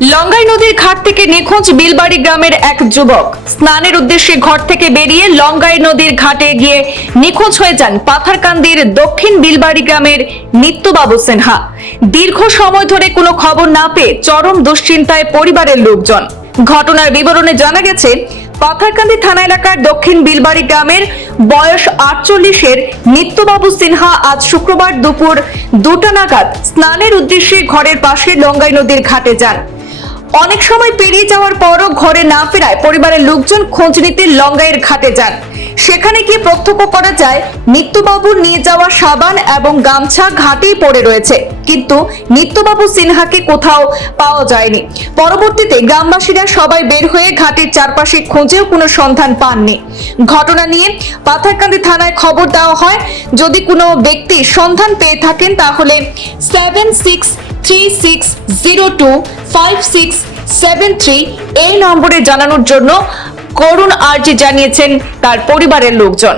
লঙ্গাই নদীর ঘাট থেকে নিখোঁজ বিলবাড়ি গ্রামের এক যুবক। স্নানের উদ্দেশ্যে ঘর থেকে বেরিয়ে লঙ্গাই নদীর ঘাটে গিয়ে নিখোঁজ হয়ে যান পাথারকান্দির দক্ষিণ বিলবাড়ি গ্রামের নিত্যবাবু সিনহা। দীর্ঘ সময় ধরে কোনো খবর না পেয়ে চরম দুশ্চিন্তায় পরিবারের লোকজন। ঘটনার বিবরণে জানা গেছে, পাথারকান্দি থানা এলাকার দক্ষিণ বিলবাড়ি গ্রামের বয়স আটচল্লিশের নিত্যবাবু সিনহা আজ শুক্রবার দুপুর দুটা নাগাদ স্নানের উদ্দেশ্যে ঘরের পাশে লঙ্গাই নদীর ঘাটে যান। অনেক সময় পেরিয়ে যাওয়ার পরও ঘরে না ফেরায় পরিবারের লোকজন খোঁজ নিতে লঙ্গাইয়ের ঘাটে যান। সেখানে গিয়ে প্রত্যক্ষ করা যায় নিত্যবাবুর নিয়ে যাওয়া সাবান এবং গামছা ঘাটেই পড়ে রয়েছে। কিন্তু নিত্যবাবু সিনহাকে কোথাও পাওয়া যায়নি। পরবর্তীতে গ্রামবাসীরা সবাই বের হয়ে ঘাটের চারপাশে খোঁজেও কোনো সন্ধান পাননি। ঘটনা নিয়ে পাথারকান্দি থানায় খবর দেওয়া হয়, যদি কোনো ব্যক্তি সন্ধান পেয়ে থাকেন তাহলে seven six three six zero two five six seven three এই নম্বরে জানানোর জন্য করুণ আর্জি জানিয়েছেন তার পরিবারের লোকজন।